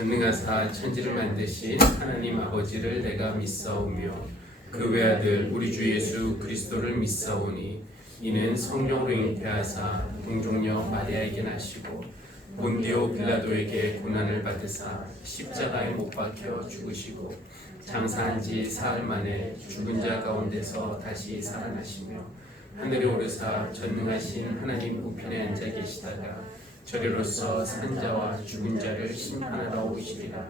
전능하사 천지를 만드신 하나님 아버지를 내가 믿사오며 그 외아들 우리 주 예수 그리스도를 믿사오니 이는 성령으로 잉태하사 동정녀 마리아에게 나시고 본디오 빌라도에게 고난을 받으사 십자가에 못 박혀 죽으시고 장사한 지 사흘 만에 죽은 자 가운데서 다시 살아나시며 하늘에 오르사 전능하신 하나님 우편에 앉아 계시다가 저리로서 산자와 죽은 자를 심판하러 오시리라.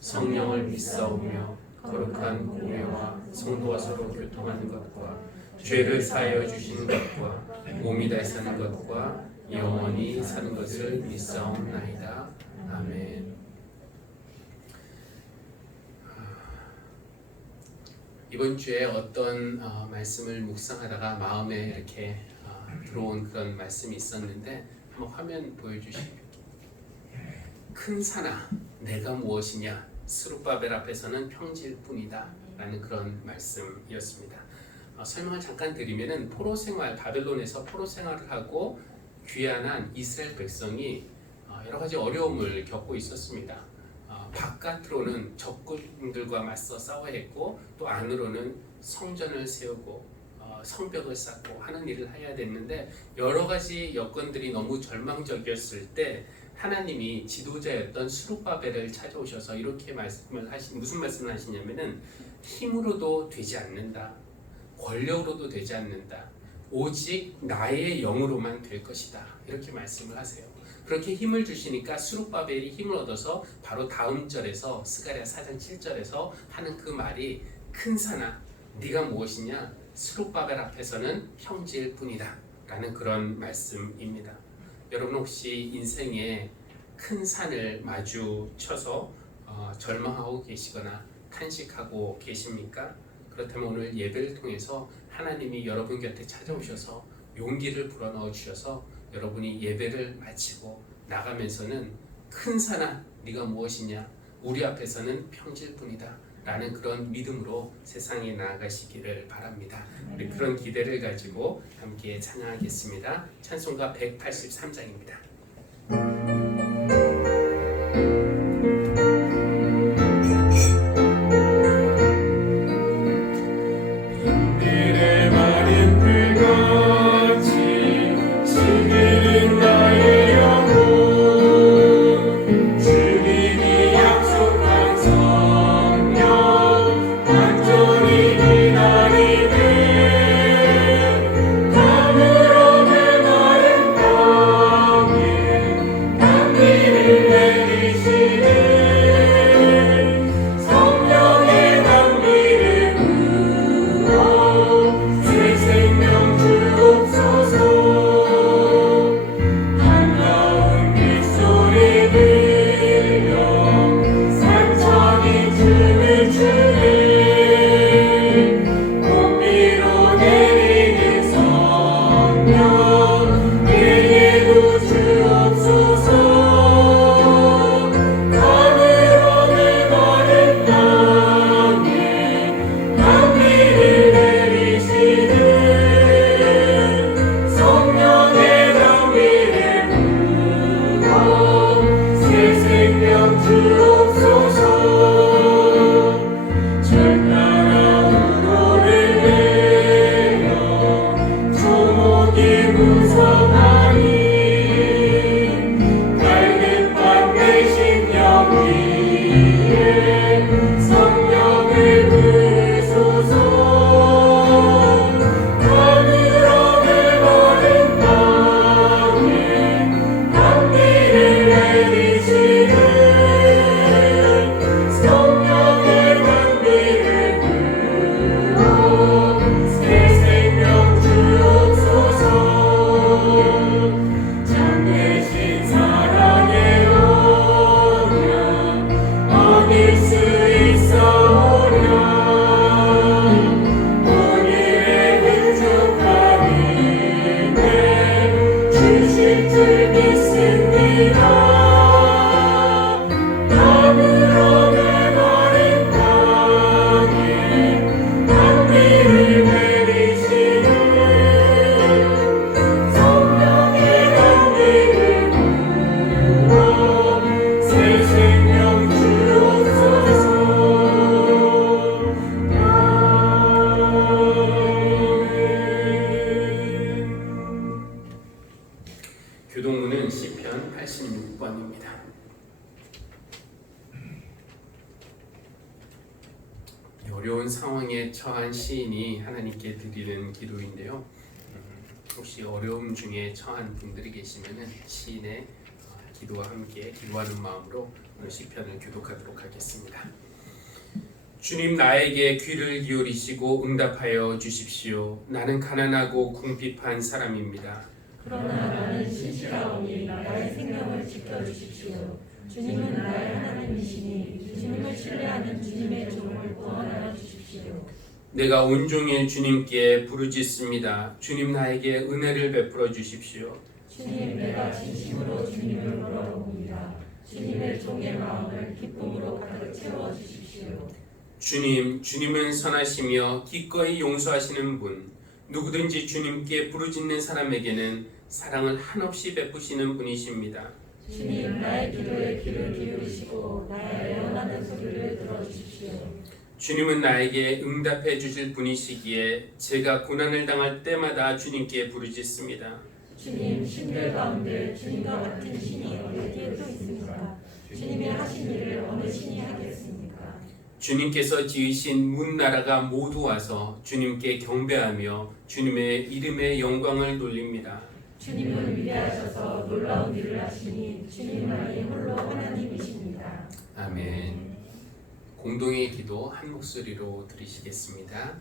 성령을 믿사오며 거룩한 공회와 성도와 서로 교통하는 것과 죄를 사하여 주시는 것과 몸이 다시 사는 것과 영원히 사는 것을 믿사옵나이다. 아멘. 이번 주에 어떤 말씀을 묵상하다가 마음에 이렇게 들어온 그런 말씀이 있었는데 한번 화면 보여주시면 큰 산아 내가 무엇이냐 스룹바벨 앞에서는 평지일 뿐이다 라는 그런 말씀이었습니다. 설명을 잠깐 드리면은 포로 생활, 바벨론에서 포로 생활을 하고 귀환한 이스라엘 백성이 여러 가지 어려움을 겪고 있었습니다. 바깥으로는 적군들과 맞서 싸워야 했고 또 안으로는 성전을 세우고 성벽을 쌓고 하는 일을 해야 됐는데 여러 가지 여건들이 너무 절망적이었을 때 하나님이 지도자였던 스룹바벨을 찾아오셔서 이렇게 무슨 말씀을 하시냐면은 힘으로도 되지 않는다. 권력으로도 되지 않는다. 오직 나의 영으로만 될 것이다. 이렇게 말씀을 하세요. 그렇게 힘을 주시니까 스룹바벨이 힘을 얻어서 바로 다음 절에서 스가랴 4장 7절에서 하는 그 말이 큰 산아 네가 무엇이냐 스룹바벨 앞에서는 평지일 뿐이다 라는 그런 말씀입니다. 여러분 혹시 인생에 큰 산을 마주쳐서 절망하고 계시거나 탄식하고 계십니까? 그렇다면 오늘 예배를 통해서 하나님이 여러분 곁에 찾아오셔서 용기를 불어넣어 주셔서 여러분이 예배를 마치고 나가면서는 큰 산아 네가 무엇이냐 우리 앞에서는 평지일 뿐이다 라는 그런 믿음으로 세상에 나아가시기를 바랍니다. 우리 그런 기대를 가지고 함께 찬양하겠습니다. 찬송가 183장입니다. 어려운 상황에 처한 시인이 하나님께 드리는 기도인데요. 혹시 어려움 중에 처한 분들이 계시면은 시인의 기도와 함께 기도하는 마음으로 오늘 시편을 교독하도록 하겠습니다. 주님, 나에게 귀를 기울이시고 응답하여 주십시오. 나는 가난하고 궁핍한 사람입니다. 그러나 나는 신실하오니 나의 생명을 지켜주십시오. 주님은 나의 하나님이시니 주님을 신뢰하는 주님의 종을 구원하여 주십시오. 내가 온종일 주님께 부르짖습니다. 주님, 나에게 은혜를 베풀어 주십시오. 주님, 내가 진심으로 주님을 물어봅니다. 주님의 종의 마음을 기쁨으로 가득 채워주십시오. 주님은 선하시며 기꺼이 용서하시는 분, 누구든지 주님께 부르짖는 사람에게는 사랑을 한없이 베푸시는 분이십니다. 주님, 나의 기도에 귀를 기울이시고 나의 애원하는 소리를 들어주십시오. 주님은 나에게 응답해 주실 분이시기에 제가 고난을 당할 때마다 주님께 부르짖습니다. 주님, 신들 가운데 주님과 같은 신이 어디에 또 있습니까? 주님이 하신 일을 어느 신이 하겠습니까? 주님께서 지으신 문 나라가 모두 와서 주님께 경배하며 주님의 이름의 영광을 돌립니다. 주님은 위대하셔서 놀라운 일을 하시니 주님만이 홀로 하나님이십니다. 아멘. 공동의 기도 한 목소리로 드리시겠습니다.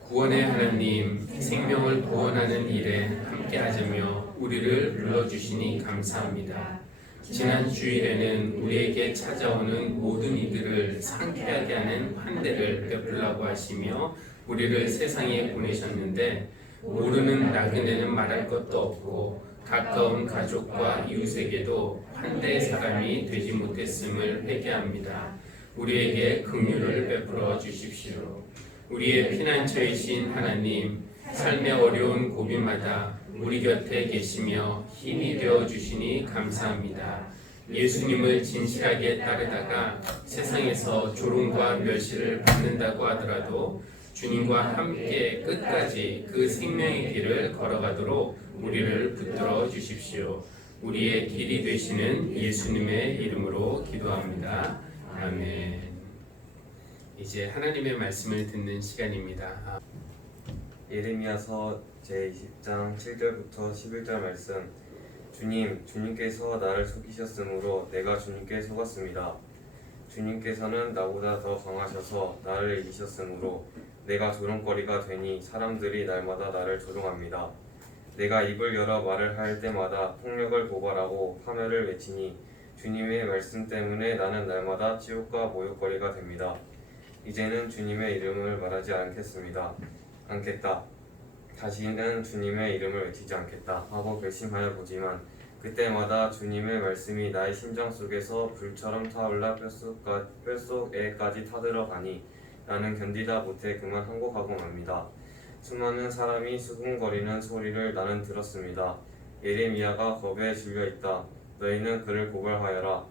구원의 하나님, 생명을 구원하는 일에 함께하자며 우리를 불러주시니 감사합니다. 지난 주일에는 우리에게 찾아오는 모든 이들을 상쾌하게 하는 환대를 베풀라고 하시며 우리를 세상에 보내셨는데 모르는 나그네는 말할 것도 없고 가까운 가족과 이웃에게도 환대의 사람이 되지 못했음을 회개합니다. 우리에게 긍휼을 베풀어 주십시오. 우리의 피난처이신 하나님, 삶의 어려운 고비마다 우리 곁에 계시며 힘이 되어 주시니 감사합니다. 예수님을 진실하게 따르다가 세상에서 조롱과 멸시를 받는다고 하더라도 주님과 함께 끝까지 그 생명의 길을 걸어가도록 우리를 붙들어 주십시오. 우리의 길이 되시는 예수님의 이름으로 기도합니다. 아멘. 이제 하나님의 말씀을 듣는 시간입니다. 예레미야서 제20장 7절부터 11절 말씀. 주님께서 나를 속이셨으므로 내가 주님께 속았습니다. 주님께서는 나보다 더 강하셔서 나를 이기셨으므로 내가 조롱거리가 되니 사람들이 날마다 나를 조롱합니다. 내가 입을 열어 말을 할 때마다 폭력을 고발하고 파멸을 외치니 주님의 말씀 때문에 나는 날마다 치욕과 모욕거리가 됩니다. 이제는 주님의 이름을 말하지 않겠다. 다시는 주님의 이름을 외치지 않겠다 하고 결심하여 보지만 그때마다 주님의 말씀이 나의 심장 속에서 불처럼 타올라 뼛속에까지 타들어가니 나는 견디다 못해 그만 항복하고 맙니다. 수많은 사람이 수군거리는 소리를 나는 들었습니다. 예레미야가 겁에 질려 있다. 너희는 그를 고발하여라.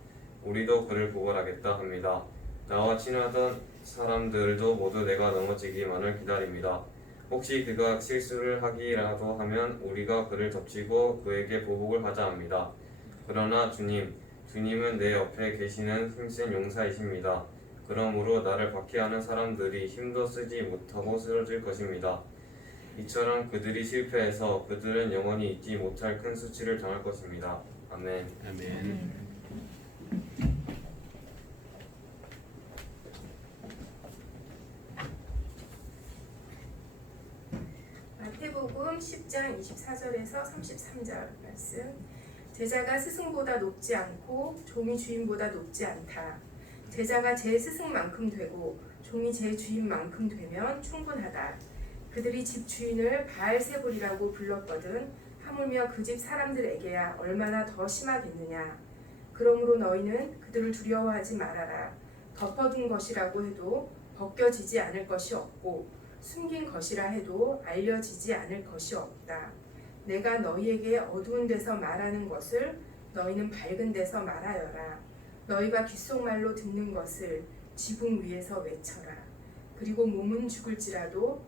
우리도 그를 고발하겠다 합니다. 나와 친하던 사람들도 모두 내가 넘어지기만을 기다립니다. 혹시 그가 실수를 하기라도 하면 우리가 그를 덮치고 그에게 보복을 하자 합니다. 그러나 주님은 내 옆에 계시는 힘센 용사이십니다. 그러므로 나를 박해하는 사람들이 힘도 쓰지 못하고 쓰러질 것입니다. 이처럼 그들이 실패해서 그들은 영원히 잊지 못할 큰 수치를 당할 것입니다. 아멘. 아멘. 마태복음 10장 24절에서 33절 말씀. 제자가 스승보다 높지 않고 종이 주인보다 높지 않다. 제자가 제 스승만큼 되고 종이 제 주인만큼 되면 충분하다. 그들이 집 주인을 바알세불이라고 불렀거든 하물며 그 집 사람들에게야 얼마나 더 심하겠느냐. 그러므로 너희는 그들을 두려워하지 말아라. 덮어둔 것이라고 해도 벗겨지지 않을 것이 없고 숨긴 것이라 해도 알려지지 않을 것이 없다. 내가 너희에게 어두운 데서 말하는 것을 너희는 밝은 데서 말하여라. 너희가 귓속말로 듣는 것을 지붕 위에서 외쳐라. 그리고 몸은 죽일지라도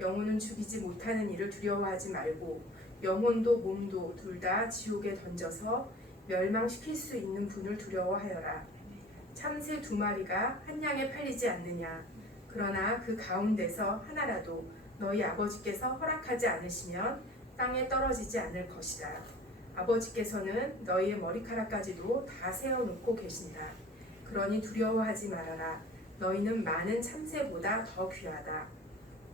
영혼은 죽이지 못하는 일을 두려워하지 말고 영혼도 몸도 둘 다 지옥에 던져서 멸망시킬 수 있는 분을 두려워하여라. 참새 2마리가 한 양에 팔리지 않느냐. 그러나 그 가운데서 하나라도 너희 아버지께서 허락하지 않으시면 땅에 떨어지지 않을 것이다. 아버지께서는 너희의 머리카락까지도 다 세어놓고 계신다. 그러니 두려워하지 말아라. 너희는 많은 참새보다 더 귀하다.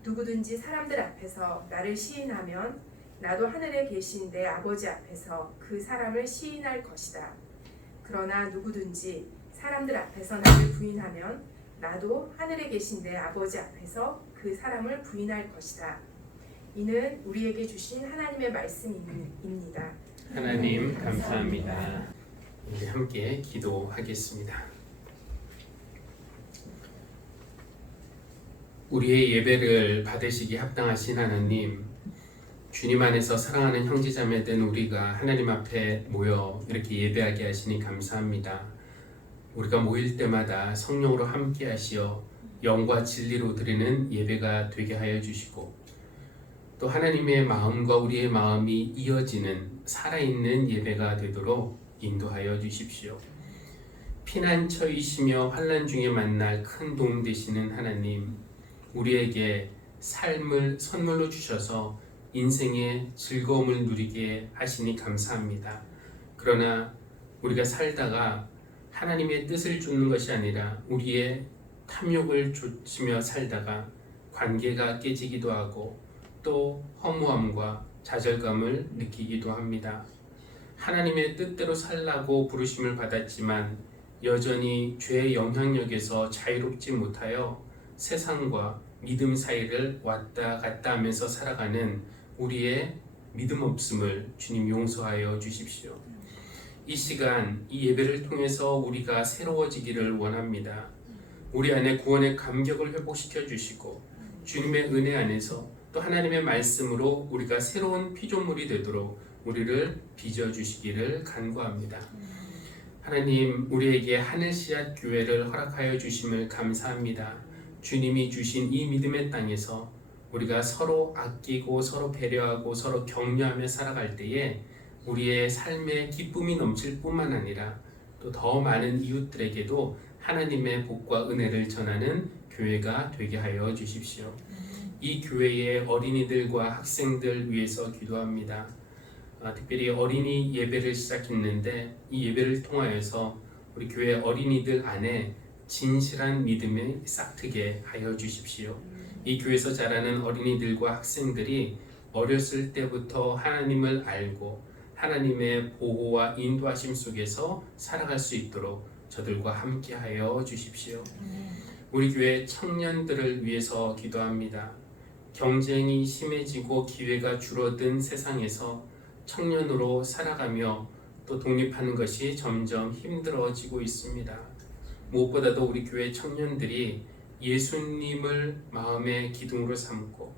누구든지 사람들 앞에서 나를 시인하면 나도 하늘에 계신 내 아버지 앞에서 그 사람을 시인할 것이다. 그러나 누구든지 사람들 앞에서 나를 부인하면 나도 하늘에 계신 내 아버지 앞에서 그 사람을 부인할 것이다. 이는 우리에게 주신 하나님의 말씀입니다. 하나님 감사합니다. 우리 함께 기도하겠습니다. 우리의 예배를 받으시기 합당하신 하나님, 주님 안에서 사랑하는 형제자매된 우리가 하나님 앞에 모여 이렇게 예배하게 하시니 감사합니다. 우리가 모일 때마다 성령으로 함께 하시어 영과 진리로 드리는 예배가 되게 하여 주시고, 또 하나님의 마음과 우리의 마음이 이어지는 살아있는 예배가 되도록 인도하여 주십시오. 피난처이시며 환난 중에 만날 큰 도움 되시는 하나님, 우리에게 삶을 선물로 주셔서 인생의 즐거움을 누리게 하시니 감사합니다. 그러나 우리가 살다가 하나님의 뜻을 쫓는 것이 아니라 우리의 탐욕을 쫓으며 살다가 관계가 깨지기도 하고 또 허무함과 좌절감을 느끼기도 합니다. 하나님의 뜻대로 살라고 부르심을 받았지만 여전히 죄의 영향력에서 자유롭지 못하여 세상과 믿음 사이를 왔다 갔다 하면서 살아가는 우리의 믿음 없음을 주님 용서하여 주십시오. 이 시간 이 예배를 통해서 우리가 새로워지기를 원합니다. 우리 안에 구원의 감격을 회복시켜 주시고 주님의 은혜 안에서 또 하나님의 말씀으로 우리가 새로운 피조물이 되도록 우리를 빚어 주시기를 간구합니다. 하나님, 우리에게 하늘 씨앗 교회를 허락하여 주심을 감사합니다. 주님이 주신 이 믿음의 땅에서 우리가 서로 아끼고 서로 배려하고 서로 격려하며 살아갈 때에 우리의 삶에 기쁨이 넘칠 뿐만 아니라 또 더 많은 이웃들에게도 하나님의 복과 은혜를 전하는 교회가 되게 하여 주십시오. 이 교회의 어린이들과 학생들 위해서 기도합니다. 특별히 어린이 예배를 시작했는데 이 예배를 통하여서 우리 교회 어린이들 안에 진실한 믿음이 싹트게 하여 주십시오. 이 교회에서 자라는 어린이들과 학생들이 어렸을 때부터 하나님을 알고 하나님의 보호와 인도하심 속에서 살아갈 수 있도록 저들과 함께 하여 주십시오. 우리 교회 청년들을 위해서 기도합니다. 경쟁이 심해지고 기회가 줄어든 세상에서 청년으로 살아가며 또 독립하는 것이 점점 힘들어지고 있습니다. 무엇보다도 우리 교회 청년들이 예수님을 마음의 기둥으로 삼고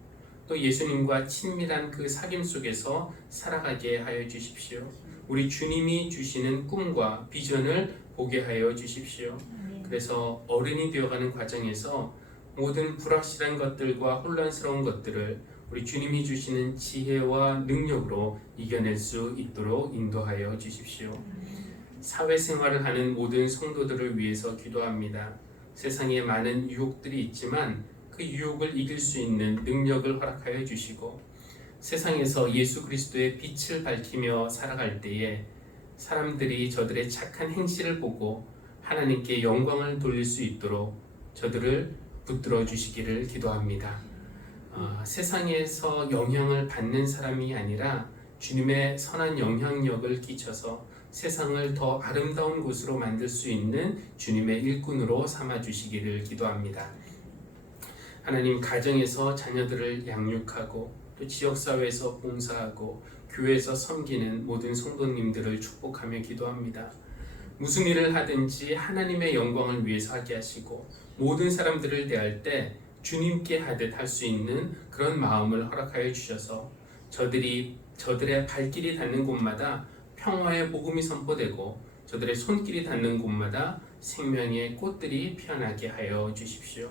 또 예수님과 친밀한 그 사귐 속에서 살아가게 하여 주십시오. 우리 주님이 주시는 꿈과 비전을 보게 하여 주십시오. 그래서 어른이 되어가는 과정에서 모든 불확실한 것들과 혼란스러운 것들을 우리 주님이 주시는 지혜와 능력으로 이겨낼 수 있도록 인도하여 주십시오. 사회생활을 하는 모든 성도들을 위해서 기도합니다. 세상에 많은 유혹들이 있지만 그 유혹을 이길 수 있는 능력을 허락하여 주시고 세상에서 예수 그리스도의 빛을 밝히며 살아갈 때에 사람들이 저들의 착한 행실을 보고 하나님께 영광을 돌릴 수 있도록 저들을 붙들어 주시기를 기도합니다. 세상에서 영향을 받는 사람이 아니라 주님의 선한 영향력을 끼쳐서 세상을 더 아름다운 곳으로 만들 수 있는 주님의 일꾼으로 삼아 주시기를 기도합니다. 하나님, 가정에서 자녀들을 양육하고 또 지역사회에서 봉사하고 교회에서 섬기는 모든 성도님들을 축복하며 기도합니다. 무슨 일을 하든지 하나님의 영광을 위해서 하게 하시고 모든 사람들을 대할 때 주님께 하듯 할 수 있는 그런 마음을 허락하여 주셔서 저들의 발길이 닿는 곳마다 평화의 복음이 선포되고 저들의 손길이 닿는 곳마다 생명의 꽃들이 피어나게 하여 주십시오.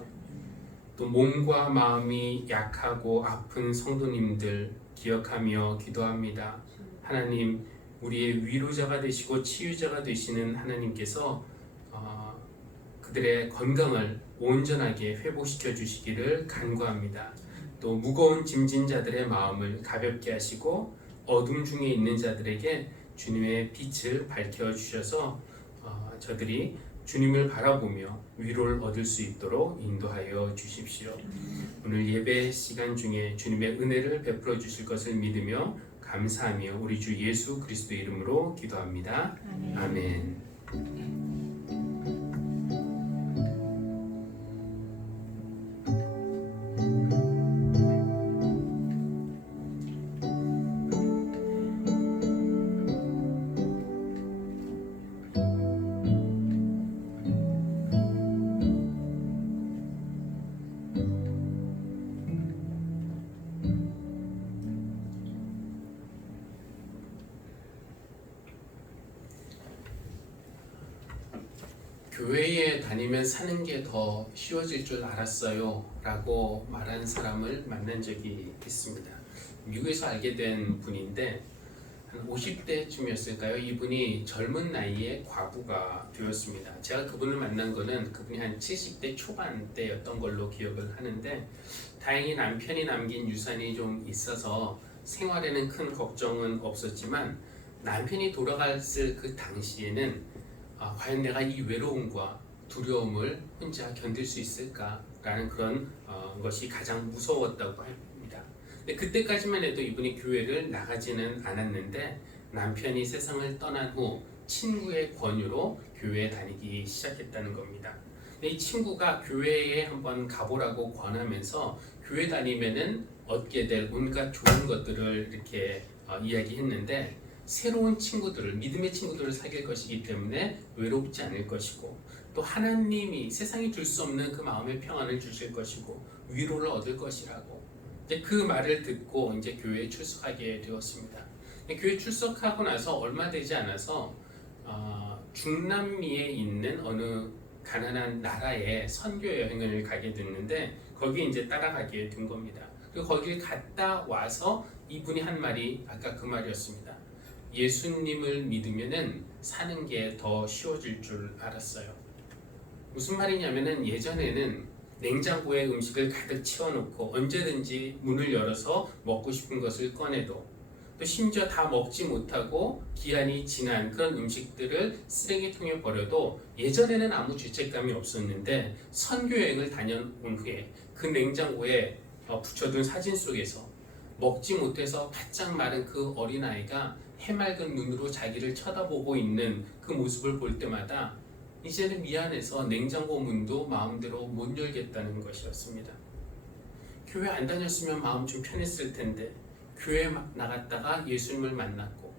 또 몸과 마음이 약하고 아픈 성도님들 기억하며 기도합니다. 하나님, 우리의 위로자가 되시고 치유자가 되시는 하나님께서 그들의 건강을 온전하게 회복시켜 주시기를 간구합니다. 또 무거운 짐진 자들의 마음을 가볍게 하시고 어둠 중에 있는 자들에게 주님의 빛을 밝혀 주셔서 저들이 주님을 바라보며 위로를 얻을 수 있도록 인도하여 주십시오. 오늘 예배 시간 중에 주님의 은혜를 베풀어 주실 것을 믿으며 감사하며 우리 주 예수 그리스도의 이름으로 기도합니다. 아멘. 교회에 다니면 사는 게 더 쉬워질 줄 알았어요 라고 말한 사람을 만난 적이 있습니다. 미국에서 알게 된 분인데 한 50대쯤이었을까요? 이분이 젊은 나이에 과부가 되었습니다. 제가 그분을 만난 거는 그분이 한 70대 초반대였던 걸로 기억을 하는데 다행히 남편이 남긴 유산이 좀 있어서 생활에는 큰 걱정은 없었지만 남편이 돌아갔을 그 당시에는 과연 내가 이 외로움과 두려움을 혼자 견딜 수 있을까라는 그런 것이 가장 무서웠다고 합니다. 근데 그때까지만 해도 이분이 교회를 나가지는 않았는데 남편이 세상을 떠난 후 친구의 권유로 교회에 다니기 시작했다는 겁니다. 근데 이 친구가 교회에 한번 가보라고 권하면서 교회 다니면은 얻게 될 온갖 좋은 것들을 이렇게 이야기했는데 새로운 친구들을, 믿음의 친구들을 사귈 것이기 때문에 외롭지 않을 것이고 또 하나님이 세상이 줄 수 없는 그 마음의 평안을 주실 것이고 위로를 얻을 것이라고 이제 그 말을 듣고 이제 교회에 출석하게 되었습니다. 교회 출석하고 나서 얼마 되지 않아서 중남미에 있는 어느 가난한 나라에 선교 여행을 가게 됐는데 거기에 이제 따라가게 된 겁니다. 그리고 거길 갔다 와서 이분이 한 말이 아까 그 말이었습니다. 예수님을 믿으면은 사는 게 더 쉬워질 줄 알았어요. 무슨 말이냐면은 예전에는 냉장고에 음식을 가득 채워놓고 언제든지 문을 열어서 먹고 싶은 것을 꺼내도 또 심지어 다 먹지 못하고 기한이 지난 그런 음식들을 쓰레기통에 버려도 예전에는 아무 죄책감이 없었는데 선교여행을 다녀온 후에 그 냉장고에 붙여둔 사진 속에서 먹지 못해서 바짝 마른 그 어린아이가 해맑은 눈으로 자기를 쳐다보고 있는 그 모습을 볼 때마다 이제는 미안해서 냉장고 문도 마음대로 못 열겠다는 것이었습니다. 교회 안 다녔으면 마음 좀 편했을 텐데 교회 나갔다가 예수님을 만났고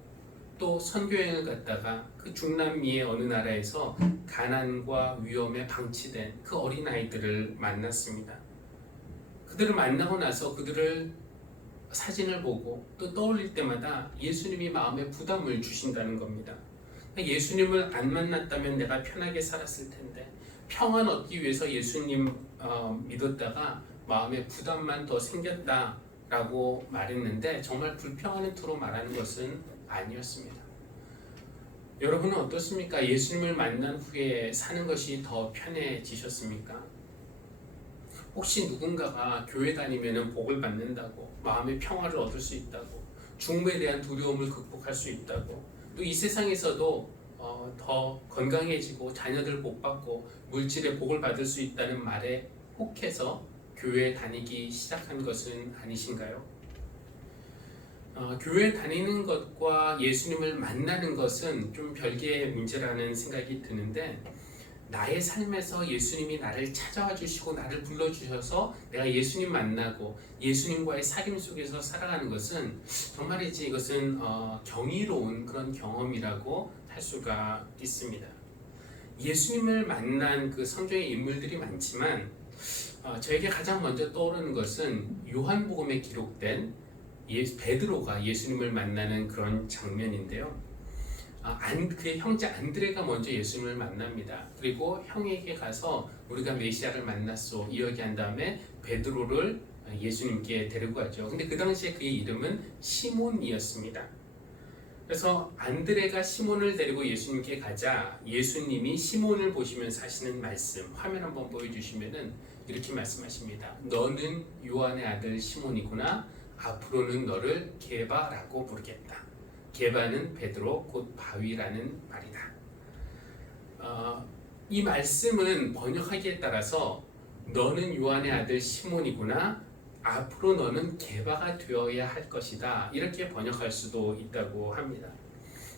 또 선교여행을 갔다가 그 중남미의 어느 나라에서 가난과 위험에 방치된 그 어린아이들을 만났습니다. 그들을 만나고 나서 그들을 사진을 보고 또 떠올릴 때마다 예수님이 마음에 부담을 주신다는 겁니다. 예수님을 안 만났다면 내가 편하게 살았을 텐데 평안 얻기 위해서 예수님 믿었다가 마음에 부담만 더 생겼다라고 말했는데 정말 불평하는 투로 말하는 것은 아니었습니다. 여러분은 어떻습니까? 예수님을 만난 후에 사는 것이 더 편해지셨습니까? 혹시 누군가가 교회 다니면 복을 받는다고 마음의 평화를 얻을 수 있다고 중부에 대한 두려움을 극복할 수 있다고 또 이 세상에서도 더 건강해지고 자녀들 복 받고 물질의 복을 받을 수 있다는 말에 혹해서 교회에 다니기 시작한 것은 아니신가요? 교회 다니는 것과 예수님을 만나는 것은 좀 별개의 문제라는 생각이 드는데 나의 삶에서 예수님이 나를 찾아와 주시고 나를 불러주셔서 내가 예수님 만나고 예수님과의 사귐 속에서 살아가는 것은 정말이지 이것은 경이로운 그런 경험이라고 할 수가 있습니다. 예수님을 만난 그 성경의 인물들이 많지만 저에게 가장 먼저 떠오르는 것은 요한복음에 기록된 베드로가 예수님을 만나는 그런 장면인데요. 그의 형제 안드레가 먼저 예수님을 만납니다. 그리고 형에게 가서 우리가 메시아를 만났소 이야기한 다음에 베드로를 예수님께 데리고 가죠. 근데 그 당시에 그의 이름은 시몬이었습니다. 그래서 안드레가 시몬을 데리고 예수님께 가자 예수님이 시몬을 보시면서 하시는 말씀 화면 한번 보여주시면은 이렇게 말씀하십니다. 너는 요한의 아들 시몬이구나. 앞으로는 너를 게바라고 부르겠다. 게바는 베드로 곧 바위라는 말이다. 이 말씀은 번역하기에 따라서 너는 요한의 아들 시몬이구나. 앞으로 너는 게바가 되어야 할 것이다. 이렇게 번역할 수도 있다고 합니다.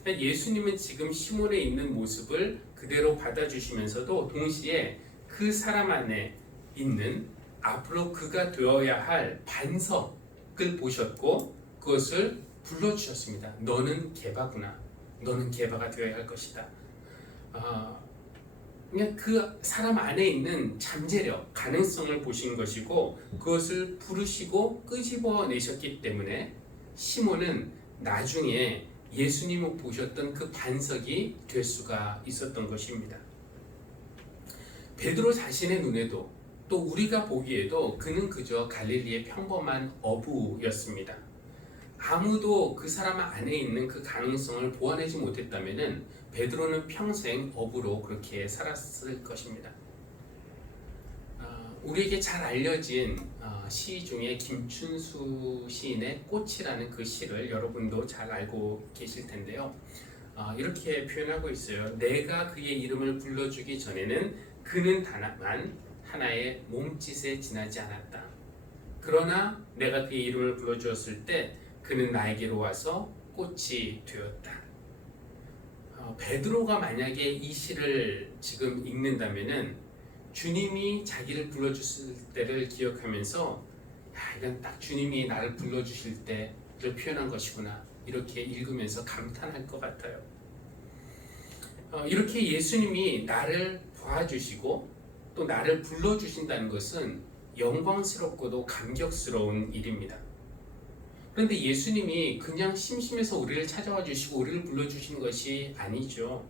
예수님은 지금 시몬에 있는 모습을 그대로 받아주시면서도 동시에 그 사람 안에 있는 앞으로 그가 되어야 할 반석을 보셨고 그것을 불러주셨습니다. 너는 게바구나. 너는 게바가 되어야 할 것이다. 그냥 그 사람 안에 있는 잠재력, 가능성을 보신 것이고 그것을 부르시고 끄집어내셨기 때문에 시몬은 나중에 예수님을 보셨던 그 반석이 될 수가 있었던 것입니다. 베드로 자신의 눈에도 또 우리가 보기에도 그는 그저 갈릴리의 평범한 어부였습니다. 아무도 그 사람 안에 있는 그 가능성을 보완하지 못했다면 베드로는 평생 어부로 그렇게 살았을 것입니다. 우리에게 잘 알려진 시 중에 김춘수 시인의 꽃이라는 그 시를 여러분도 잘 알고 계실 텐데요. 이렇게 표현하고 있어요. 내가 그의 이름을 불러주기 전에는 그는 다만 하나의 몸짓에 지나지 않았다. 그러나 내가 그의 이름을 불러주었을 때 그는 나에게로 와서 꽃이 되었다. 베드로가 만약에 이 시를 지금 읽는다면은 주님이 자기를 불러주실 때를 기억하면서 이건 딱 주님이 나를 불러주실 때를 표현한 것이구나 이렇게 읽으면서 감탄할 것 같아요. 이렇게 예수님이 나를 봐주시고 또 나를 불러주신다는 것은 영광스럽고도 감격스러운 일입니다. 그런데 예수님이 그냥 심심해서 우리를 찾아와 주시고 우리를 불러주시는 것이 아니죠.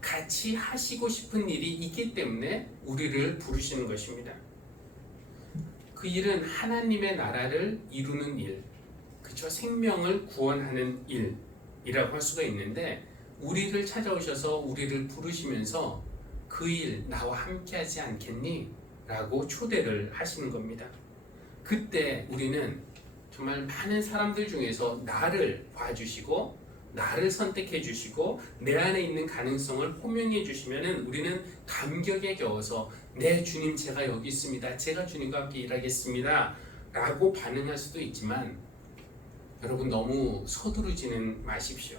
같이 하시고 싶은 일이 있기 때문에 우리를 부르시는 것입니다. 그 일은 하나님의 나라를 이루는 일, 그쵸? 생명을 구원하는 일이라고 할 수가 있는데 우리를 찾아오셔서 우리를 부르시면서 그 일 나와 함께 하지 않겠니? 라고 초대를 하시는 겁니다. 그때 우리는 정말 많은 사람들 중에서 나를 봐주시고 나를 선택해 주시고 내 안에 있는 가능성을 호명해 주시면은 우리는 감격에 겨워서 네 주님 제가 여기 있습니다. 제가 주님과 함께 일하겠습니다. 라고 반응할 수도 있지만 여러분 너무 서두르지는 마십시오.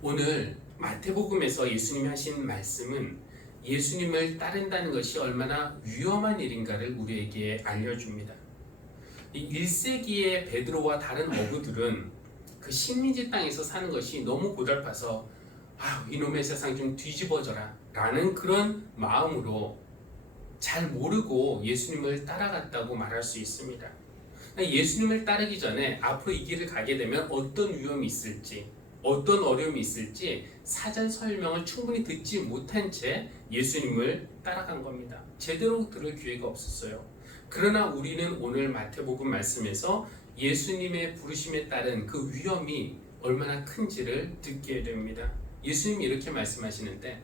오늘 마태복음에서 예수님이 하신 말씀은 예수님을 따른다는 것이 얼마나 위험한 일인가를 우리에게 알려줍니다. 이 1세기의 베드로와 다른 어부들은 그 식민지 땅에서 사는 것이 너무 고달파서 이놈의 세상 좀 뒤집어져라 라는 그런 마음으로 잘 모르고 예수님을 따라갔다고 말할 수 있습니다. 예수님을 따르기 전에 앞으로 이 길을 가게 되면 어떤 위험이 있을지 어떤 어려움이 있을지 사전 설명을 충분히 듣지 못한 채 예수님을 따라간 겁니다. 제대로 들을 기회가 없었어요. 그러나 우리는 오늘 마태복음 말씀에서 예수님의 부르심에 따른 그 위험이 얼마나 큰지를 듣게 됩니다. 예수님이 이렇게 말씀하시는데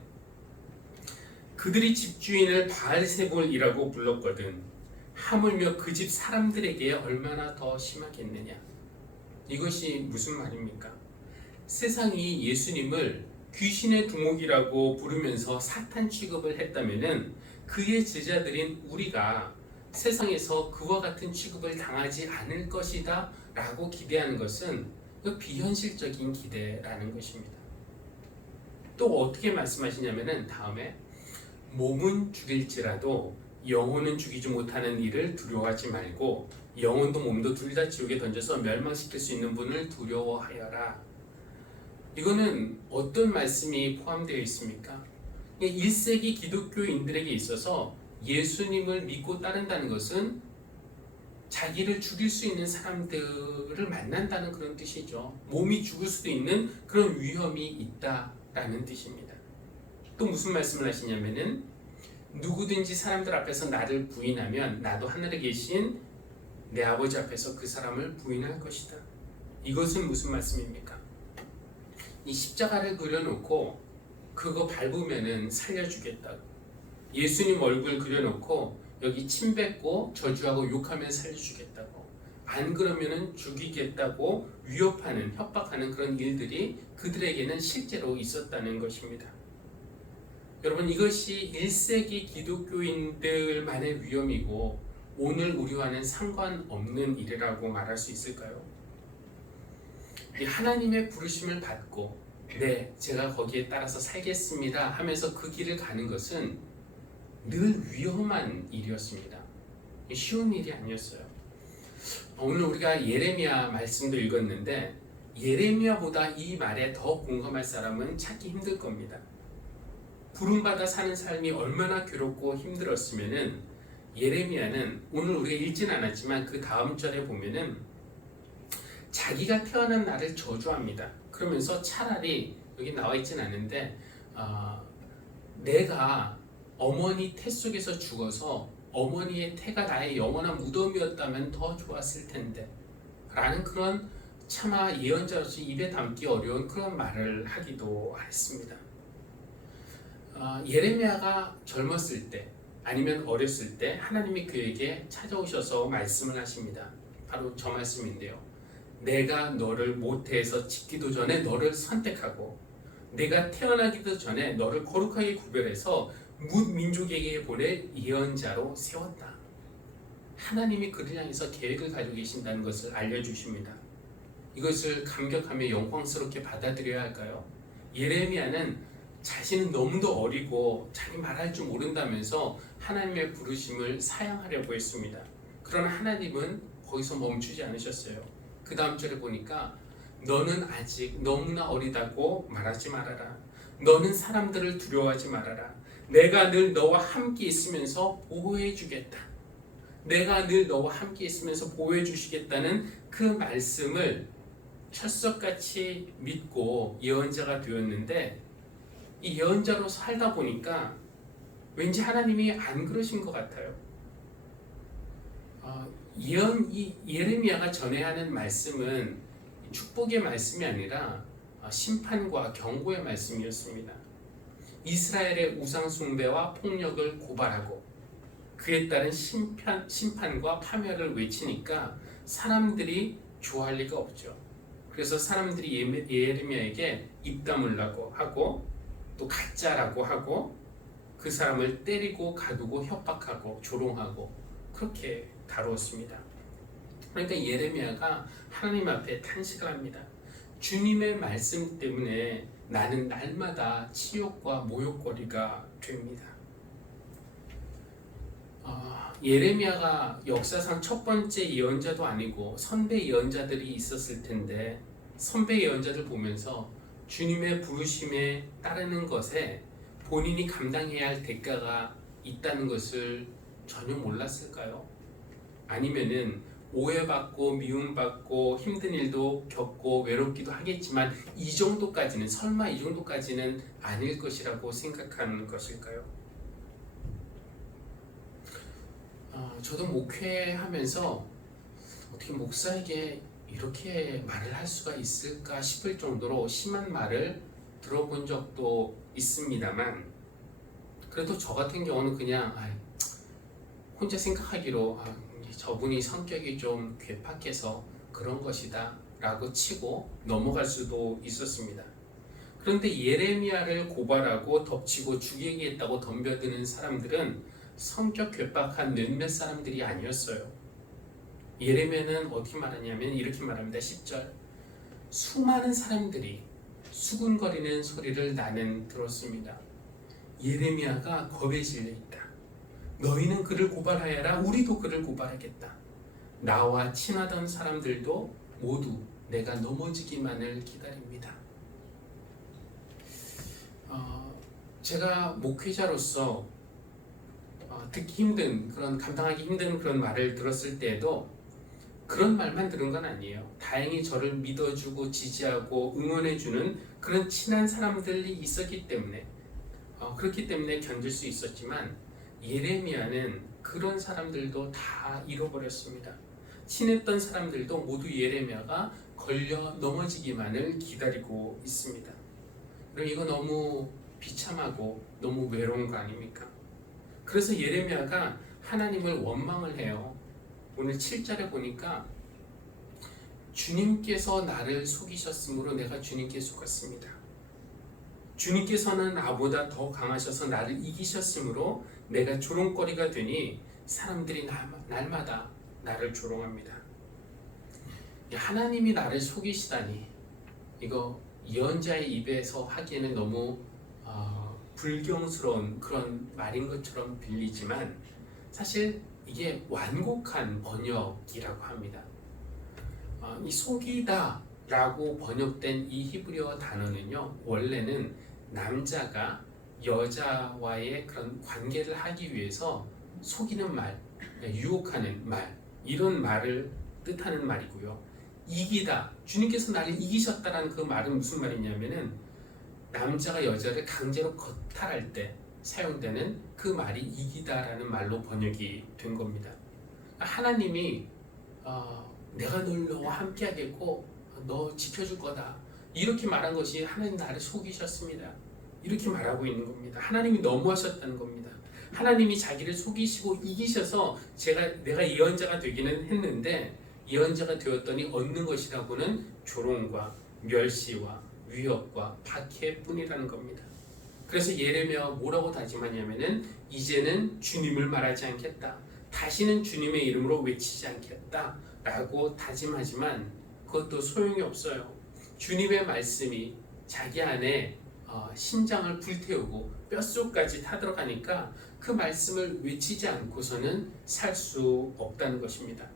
그들이 집주인을 바알세불이라고 불렀거든 하물며 그 집 사람들에게 얼마나 더 심하겠느냐. 이것이 무슨 말입니까? 세상이 예수님을 귀신의 두목이라고 부르면서 사탄 취급을 했다면은 그의 제자들인 우리가 세상에서 그와 같은 취급을 당하지 않을 것이다 라고 기대하는 것은 비현실적인 기대라는 것입니다. 또 어떻게 말씀하시냐면은 다음에 몸은 죽일지라도 영혼은 죽이지 못하는 일을 두려워하지 말고 영혼도 몸도 둘 다 지옥에 던져서 멸망시킬 수 있는 분을 두려워하여라. 이거는 어떤 말씀이 포함되어 있습니까? 1세기 기독교인들에게 있어서 예수님을 믿고 따른다는 것은 자기를 죽일 수 있는 사람들을 만난다는 그런 뜻이죠. 몸이 죽을 수도 있는 그런 위험이 있다라는 뜻입니다. 또 무슨 말씀을 하시냐면은 누구든지 사람들 앞에서 나를 부인하면 나도 하늘에 계신 내 아버지 앞에서 그 사람을 부인할 것이다. 이것은 무슨 말씀입니까? 이 십자가를 그려놓고 그거 밟으면은 살려주겠다고. 예수님 얼굴 그려놓고 여기 침 뱉고 저주하고 욕하면 살려주겠다고. 안 그러면은 죽이겠다고 위협하는, 협박하는 그런 일들이 그들에게는 실제로 있었다는 것입니다. 여러분, 이것이 1세기 기독교인들만의 위험이고 오늘 우리와는 상관없는 일이라고 말할 수 있을까요? 이 하나님의 부르심을 받고 네, 제가 거기에 따라서 살겠습니다 하면서 그 길을 가는 것은 늘 위험한 일이었습니다. 쉬운 일이 아니었어요. 오늘 우리가 예레미야 말씀도 읽었는데 예레미야보다 이 말에 더 공감할 사람은 찾기 힘들 겁니다. 부름받아 사는 삶이 얼마나 괴롭고 힘들었으면은 예레미야는 오늘 우리가 읽진 않았지만 그 다음 절에 보면은 자기가 태어난 날을 저주합니다. 그러면서 차라리 여기 나와 있진 않은데 내가 어머니 태 속에서 죽어서 어머니의 태가 나의 영원한 무덤이었다면 더 좋았을 텐데 라는 그런 차마 예언자로서 입에 담기 어려운 그런 말을 하기도 했습니다. 예레미야가 젊었을 때 아니면 어렸을 때 하나님이 그에게 찾아오셔서 말씀을 하십니다. 바로 저 말씀인데요. 내가 너를 모태에서 짓기도 전에 너를 선택하고 내가 태어나기도 전에 너를 거룩하게 구별해서 뭇 민족에게 보낼 예언자로 세웠다. 하나님이 그를 향해서 계획을 가지고 계신다는 것을 알려주십니다. 이것을 감격하며 영광스럽게 받아들여야 할까요? 예레미야는 자신은 너무도 어리고 자기 말할 줄 모른다면서 하나님의 부르심을 사양하려고 했습니다. 그러나 하나님은 거기서 멈추지 않으셨어요. 그 다음 절에 보니까 너는 아직 너무나 어리다고 말하지 말아라. 너는 사람들을 두려워하지 말아라. 내가 늘 너와 함께 있으면서 보호해 주겠다. 내가 늘 너와 함께 있으면서 보호해 주시겠다는 그 말씀을 철석같이 믿고 예언자가 되었는데 이 예언자로 살다 보니까 왠지 하나님이 안 그러신 것 같아요. 이 예레미야가 전해야 하는 말씀은 축복의 말씀이 아니라 심판과 경고의 말씀이었습니다. 이스라엘의 우상 숭배와 폭력을 고발하고 그에 따른 심판과 파멸을 외치니까 사람들이 좋아할 리가 없죠. 그래서 사람들이 예레미야에게 입 다물라고 하고 또 가짜라고 하고 그 사람을 때리고 가두고 협박하고 조롱하고 그렇게 다루었습니다. 그러니까 예레미야가 하나님 앞에 탄식을 합니다. 주님의 말씀 때문에 나는 날마다 치욕과 모욕거리가 됩니다. 예레미야가 역사상 첫 번째 예언자도 아니고 선배 예언자들이 있었을 텐데 선배 예언자들 보면서 주님의 부르심에 따르는 것에 본인이 감당해야 할 대가가 있다는 것을 전혀 몰랐을까요? 아니면은 오해받고 미움받고 힘든 일도 겪고 외롭기도 하겠지만 이 정도까지는 설마 이 정도까지는 아닐 것이라고 생각하는 것일까요? 저도 목회하면서 어떻게 목사에게 이렇게 말을 할 수가 있을까 싶을 정도로 심한 말을 들어본 적도 있습니다만 그래도 저 같은 경우는 그냥 혼자 생각하기로 저분이 성격이 좀 괴팍해서 그런 것이다 라고 치고 넘어갈 수도 있었습니다. 그런데 예레미야를 고발하고 덮치고 죽이겠다고 덤벼드는 사람들은 성격 괴팍한 몇몇 사람들이 아니었어요. 예레미야는 어떻게 말하냐면 이렇게 말합니다. 10절 수많은 사람들이 수군거리는 소리를 나는 들었습니다. 예레미야가 겁에 질려 있다. 너희는 그를 고발하여라. 우리도 그를 고발하겠다. 나와 친하던 사람들도 모두 내가 넘어지기만을 기다립니다. 제가 목회자로서 듣기 힘든 그런 감당하기 힘든 그런 말을 들었을 때에도 그런 말만 들은 건 아니에요. 다행히 저를 믿어주고 지지하고 응원해주는 그런 친한 사람들이 있었기 때문에 그렇기 때문에 견딜 수 있었지만 예레미야는 그런 사람들도 다 잃어버렸습니다. 친했던 사람들도 모두 예레미야가 걸려 넘어지기만을 기다리고 있습니다. 그럼 이거 너무 비참하고 너무 외로운 거 아닙니까? 그래서 예레미야가 하나님을 원망을 해요. 오늘 7절에 보니까 주님께서 나를 속이셨으므로 내가 주님께 속았습니다. 주님께서는 나보다 더 강하셔서 나를 이기셨으므로 내가 조롱거리가 되니 사람들이 날마다 나를 조롱합니다. 하나님이 나를 속이시다니, 이거 예언자의 입에서 하기에는 너무 불경스러운 그런 말인 것처럼 들리지만 사실 이게 완곡한 번역이라고 합니다. 이 속이다 라고 번역된 이 히브리어 단어는요, 원래는 남자가 여자와의 그런 관계를 하기 위해서 속이는 말, 유혹하는 말, 이런 말을 뜻하는 말이고요. 이기다, 주님께서 나를 이기셨다라는 그 말은 무슨 말이냐면은 남자가 여자를 강제로 거탈할 때 사용되는 그 말이 이기다라는 말로 번역이 된 겁니다. 하나님이 내가 너와 함께 하겠고 너 지켜줄 거다, 이렇게 말한 것이 하나님 나를 속이셨습니다, 이렇게 말하고 있는 겁니다. 하나님이 너무하셨다는 겁니다. 하나님이 자기를 속이시고 이기셔서 내가 예언자가 되기는 했는데 예언자가 되었더니 얻는 것이라고는 조롱과 멸시와 위협과 박해뿐이라는 겁니다. 그래서 예레미야가 뭐라고 다짐하냐면은 이제는 주님을 말하지 않겠다, 다시는 주님의 이름으로 외치지 않겠다 라고 다짐하지만 그것도 소용이 없어요. 주님의 말씀이 자기 안에 심장을 불태우고 뼛속까지 타들어가니까 그 말씀을 외치지 않고서는 살 수 없다는 것입니다.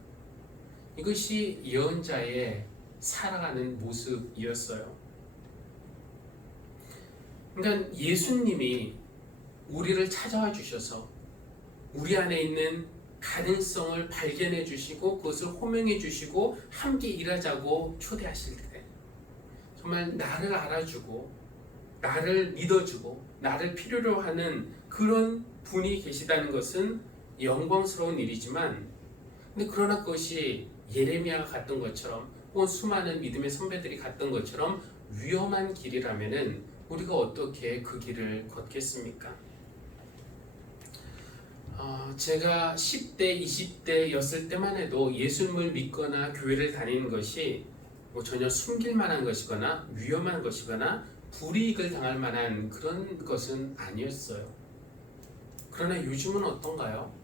이것이 예언자의 살아가는 모습이었어요. 그러니까 예수님이 우리를 찾아와 주셔서 우리 안에 있는 가능성을 발견해 주시고 그것을 호명해 주시고 함께 일하자고 초대하실 때 정말 나를 알아주고 나를 믿어주고 나를 필요로 하는 그런 분이 계시다는 것은 영광스러운 일이지만, 근데 그러나 그것이 예레미야가 갔던 것처럼 혹은 수많은 믿음의 선배들이 갔던 것처럼 위험한 길이라면은 우리가 어떻게 그 길을 걷겠습니까? 제가 10대, 20대였을 때만 해도 예수님을 믿거나 교회를 다니는 것이 전혀 숨길 만한 것이거나 위험한 것이거나 불이익을 당할 만한 그런 것은 아니었어요. 그러나 요즘은 어떤가요?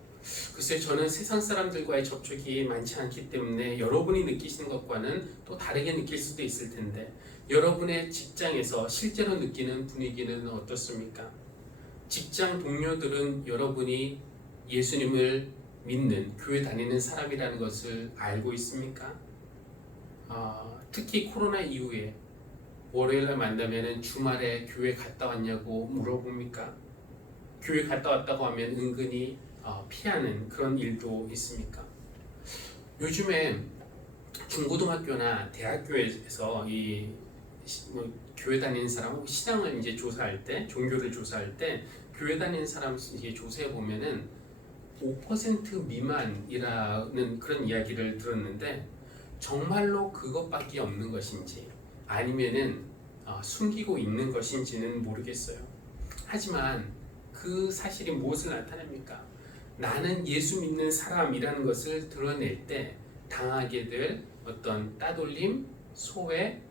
글쎄, 저는 세상 사람들과의 접촉이 많지 않기 때문에 여러분이 느끼시는 것과는 또 다르게 느낄 수도 있을 텐데 여러분의 직장에서 실제로 느끼는 분위기는 어떻습니까? 직장 동료들은 여러분이 예수님을 믿는 교회 다니는 사람이라는 것을 알고 있습니까? 특히 코로나 이후에 월요일에 만나면 주말에 교회 갔다 왔냐고 물어봅니까? 교회 갔다 왔다고 하면 은근히 피하는 그런 일도 있습니까? 요즘에 중고등학교나 대학교에서 교회 다니는 사람 신앙을 이제 조사할 때, 종교를 조사할 때 교회 다니는 사람 이게 조사해 보면은 5% 미만이라는 그런 이야기를 들었는데 정말로 그것밖에 없는 것인지 아니면은 숨기고 있는 것인지는 모르겠어요. 하지만 그 사실이 무엇을 나타냅니까? 나는 예수 믿는 사람이라는 것을 드러낼 때 당하게 될 어떤 따돌림, 소외,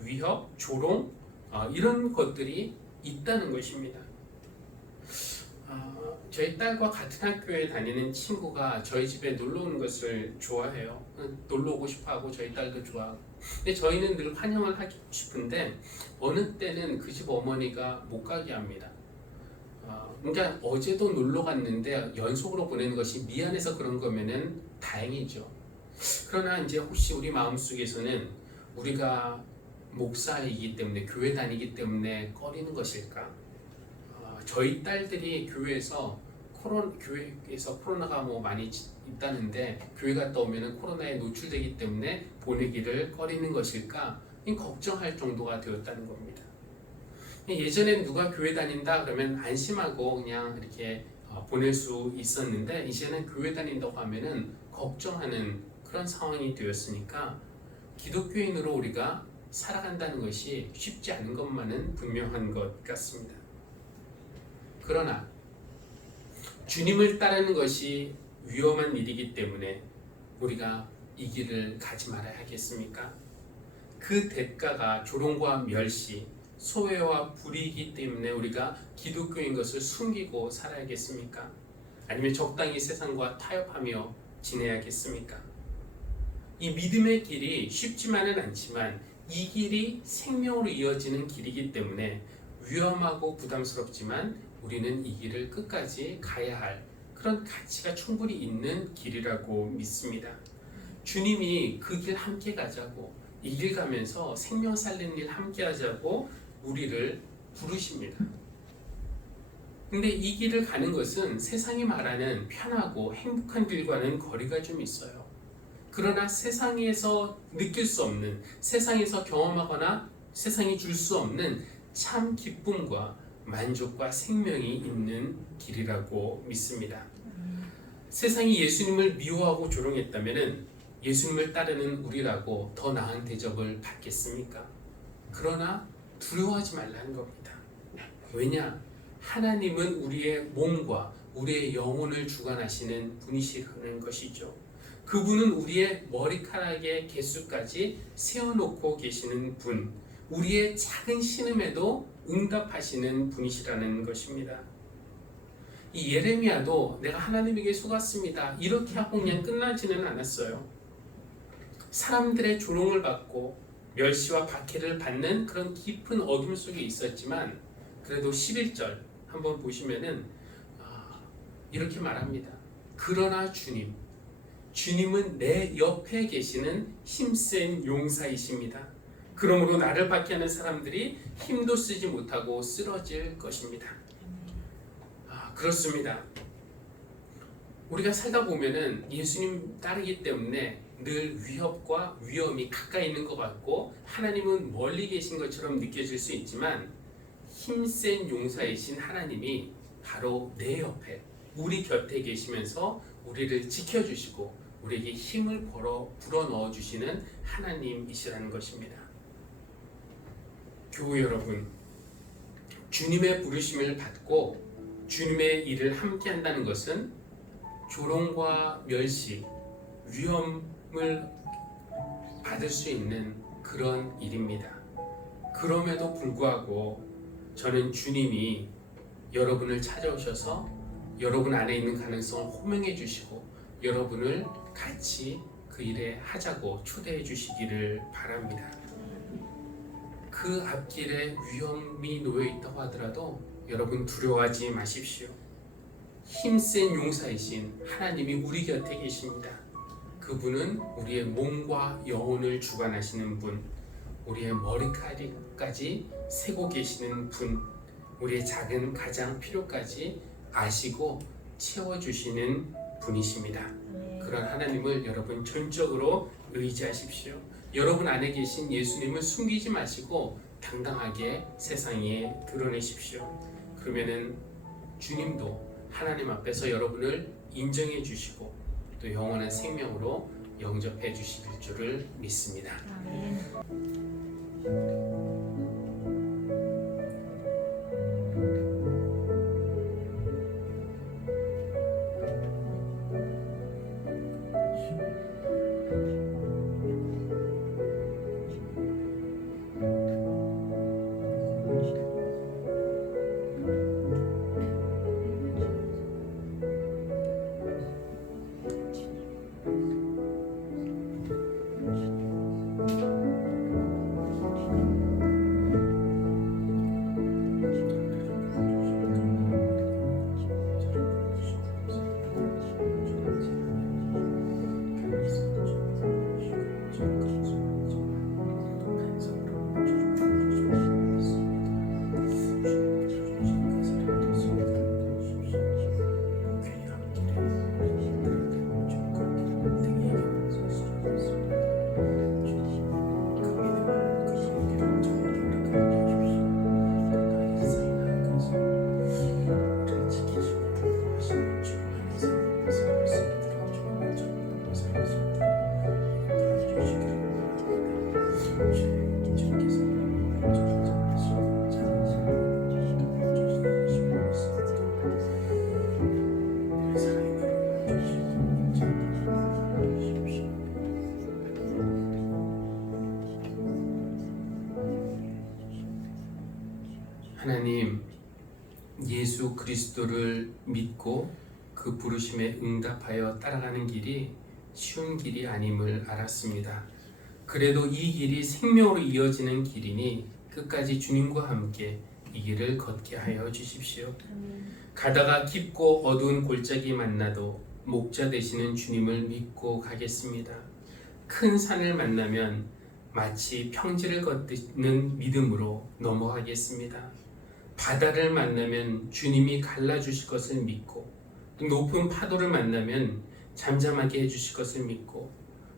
위협, 조롱 이런 것들이 있다는 것입니다. 저희 딸과 같은 학교에 다니는 친구가 저희 집에 놀러 오는 것을 좋아해요. 놀러 오고 싶어하고 저희 딸도 좋아하고. 근데 저희는 늘 환영을 하고 싶은데 어느 때는 그 집 어머니가 못 가게 합니다. 그러니까 어제도 놀러 갔는데 연속으로 보내는 것이 미안해서 그런 거면은 다행이죠. 그러나 이제 혹시 우리 마음속에서는 우리가 목사이기 때문에 교회 다니기 때문에 꺼리는 것일까? 저희 딸들이 교회에서 코로나가 많이 있다는데 교회 갔다 오면은 코로나에 노출되기 때문에 보내기를 꺼리는 것일까? 걱정할 정도가 되었다는 겁니다. 예전엔 누가 교회 다닌다 그러면 안심하고 그냥 이렇게 보낼 수 있었는데 이제는 교회 다닌다고 하면은 걱정하는 그런 상황이 되었으니까 기독교인으로 우리가 살아간다는 것이 쉽지 않은 것만은 분명한 것 같습니다. 그러나 주님을 따르는 것이 위험한 일이기 때문에 우리가 이 길을 가지 말아야 하겠습니까? 그 대가가 조롱과 멸시, 소외와 불이기 때문에 우리가 기독교인 것을 숨기고 살아야겠습니까? 아니면 적당히 세상과 타협하며 지내야겠습니까? 이 믿음의 길이 쉽지만은 않지만 이 길이 생명으로 이어지는 길이기 때문에 위험하고 부담스럽지만 우리는 이 길을 끝까지 가야 할 그런 가치가 충분히 있는 길이라고 믿습니다. 주님이 그 길 함께 가자고, 이 길 가면서 생명 살리는 일 함께 하자고 우리를 부르십니다. 근데 이 길을 가는 것은 세상이 말하는 편하고 행복한 길과는 거리가 좀 있어요. 그러나 세상에서 느낄 수 없는, 세상에서 경험하거나 세상이 줄 수 없는 참 기쁨과 만족과 생명이 있는 길이라고 믿습니다. 세상이 예수님을 미워하고 조롱했다면 예수님을 따르는 우리라고 더 나은 대접을 받겠습니까? 그러나 두려워하지 말라는 겁니다. 왜냐? 하나님은 우리의 몸과 우리의 영혼을 주관하시는 분이시라는 것이죠. 그분은 우리의 머리카락의 개수까지 세워놓고 계시는 분, 우리의 작은 신음에도 응답하시는 분이시라는 것입니다. 이 예레미야도 내가 하나님에게 속았습니다 이렇게 하고 그냥 끝나지는 않았어요. 사람들의 조롱을 받고 멸시와 박해를 받는 그런 깊은 어둠 속에 있었지만 그래도 11절 한번 보시면은 이렇게 말합니다. 그러나 주님은 내 옆에 계시는 힘센 용사이십니다. 그러므로 나를 박해하는 사람들이 힘도 쓰지 못하고 쓰러질 것입니다. 그렇습니다. 우리가 살다 보면은 예수님 따르기 때문에 늘 위협과 위험이 가까이 있는 것 같고 하나님은 멀리 계신 것처럼 느껴질 수 있지만 힘센 용사이신 하나님이 바로 내 옆에 우리 곁에 계시면서 우리를 지켜주시고 우리에게 힘을 불어넣어 주시는 하나님이시라는 것입니다. 교우 여러분, 주님의 부르심을 받고 주님의 일을 함께 한다는 것은 조롱과 멸시, 위험을 받을 수 있는 그런 일입니다. 그럼에도 불구하고 저는 주님이 여러분을 찾아오셔서 여러분 안에 있는 가능성을 호명해 주시고 여러분을 같이 그 일에 하자고 초대해 주시기를 바랍니다. 그 앞길에 위험이 놓여 있다고 하더라도 여러분 두려워하지 마십시오. 힘센 용사이신 하나님이 우리 곁에 계십니다. 그분은 우리의 몸과 영혼을 주관하시는 분, 우리의 머리카락까지 세고 계시는 분, 우리의 작은 가장 필요까지 아시고 채워주시는 분이십니다. 그런 하나님을 여러분 전적으로 의지하십시오. 여러분 안에 계신 예수님을 숨기지 마시고 당당하게 세상에 드러내십시오. 그러면은 주님도 하나님 앞에서 여러분을 인정해 주시고 또 영원한 생명으로 영접해 주실 줄을 믿습니다. 그리스도를 믿고 그 부르심에 응답하여 따라가는 길이 쉬운 길이 아님을 알았습니다. 그래도 이 길이 생명으로 이어지는 길이니 끝까지 주님과 함께 이 길을 걷게 하여 주십시오. 가다가 깊고 어두운 골짜기 만나도 목자 되시는 주님을 믿고 가겠습니다. 큰 산을 만나면 마치 평지를 걷는 믿음으로 넘어가겠습니다. 바다를 만나면 주님이 갈라주실 것을 믿고 또 높은 파도를 만나면 잠잠하게 해주실 것을 믿고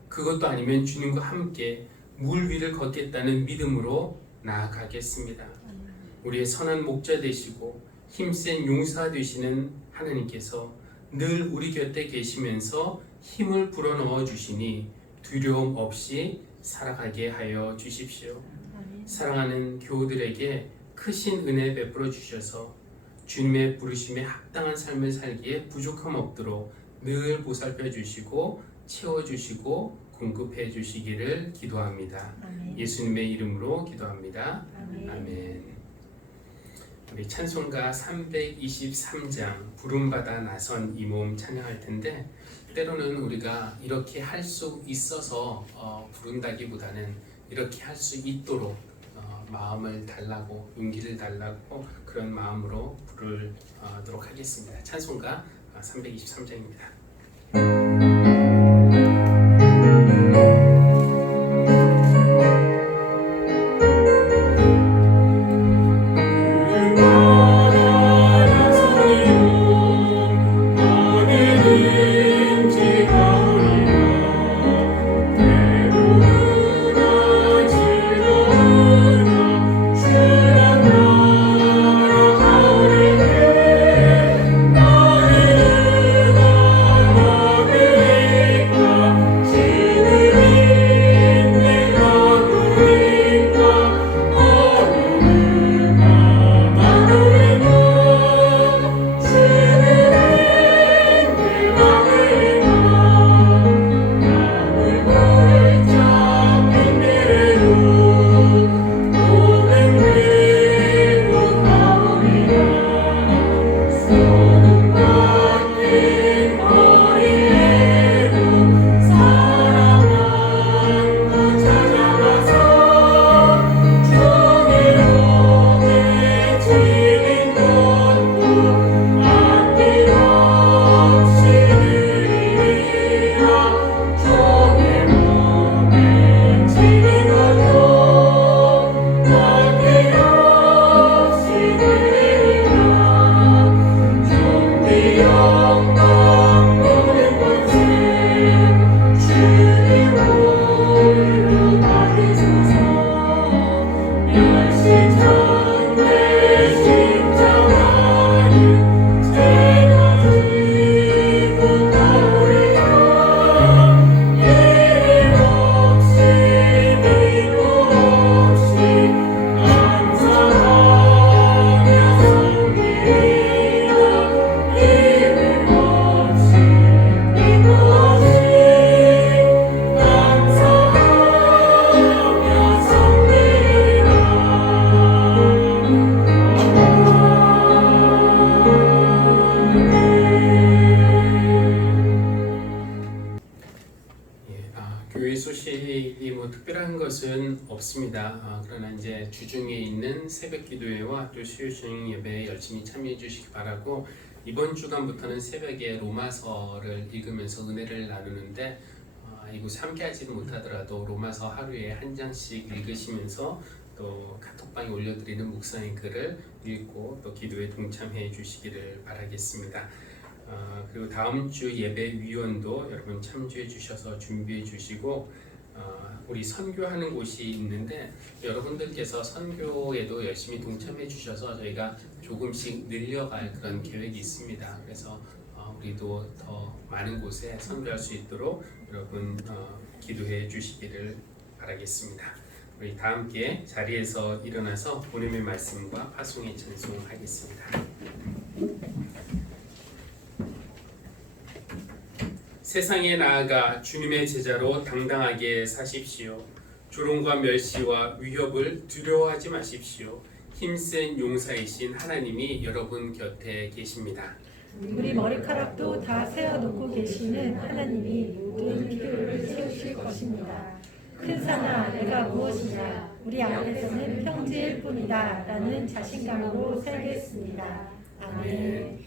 그것도 아니면 주님과 함께 물 위를 걷겠다는 믿음으로 나아가겠습니다. 우리의 선한 목자 되시고 힘센 용사 되시는 하나님께서 늘 우리 곁에 계시면서 힘을 불어넣어 주시니 두려움 없이 살아가게 하여 주십시오. 사랑하는 교우들에게 크신 은혜 베풀어 주셔서 주님의 부르심에 합당한 삶을 살기에 부족함 없도록 늘 보살펴 주시고 채워 주시고 공급해 주시기를 기도합니다. 예수님의 이름으로 기도합니다. 아멘. 우리 찬송가 323장 부름받아 나선 이 몸 찬양할 텐데 때로는 우리가 이렇게 할 수 있어서 부른다기보다는 이렇게 할 수 있도록 마음을 달라고 용기를 달라고 그런 마음으로 부르도록 하겠습니다. 찬송가 323장입니다. 교회 소식이 뭐 특별한 것은 없습니다. 그러나 이제 주중에 있는 새벽 기도회와 또 수요 저녁 예배에 열심히 참여해 주시기 바라고 이번 주간부터는 새벽에 로마서를 읽으면서 은혜를 나누는데 이곳에 함께하지는 못하더라도 로마서 하루에 한 장씩 읽으시면서 또 카톡방에 올려드리는 묵상의 글을 읽고 또 기도에 동참해 주시기를 바라겠습니다. 그리고 다음 주 예배 위원도 여러분 참조해 주셔서 준비해 주시고 우리 선교하는 곳이 있는데 여러분들께서 선교에도 열심히 동참해 주셔서 저희가 조금씩 늘려갈 그런 계획이 있습니다. 그래서 우리도 더 많은 곳에 선교할 수 있도록 여러분 기도해 주시기를 바라겠습니다. 우리 다 함께 자리에서 일어나서 본음의 말씀과 파송의 찬송하겠습니다. 세상에 나아가 주님의 제자로 당당하게 사십시오. 조롱과 멸시와 위협을 두려워하지 마십시오. 힘센 용사이신 하나님이 여러분 곁에 계십니다. 우리 머리카락도 다 세어놓고 계시는 하나님이 모든 필요를 채우실 것입니다. 큰 산아 내가 무엇이냐 우리 앞에서는 평지일 뿐이다 라는 자신감으로 살겠습니다. 아멘.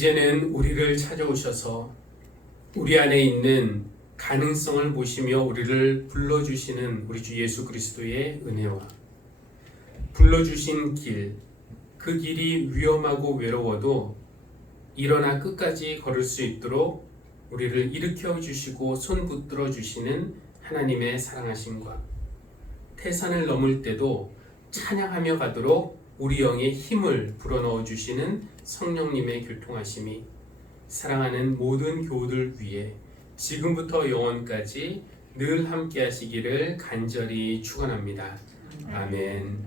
이제는 우리를 찾아오셔서 우리 안에 있는 가능성을 보시며 우리를 불러주시는 우리 주 예수 그리스도의 은혜와 불러주신 길, 그 길이 위험하고 외로워도 일어나 끝까지 걸을 수 있도록 우리를 일으켜 주시고 손 붙들어 주시는 하나님의 사랑하심과 태산을 넘을 때도 찬양하며 가도록 우리 영에 힘을 불어넣어 주시는 성령님의 교통하심이 사랑하는 모든 교우들 위해 지금부터 영원까지 늘 함께 하시기를 간절히 축원합니다. 아멘.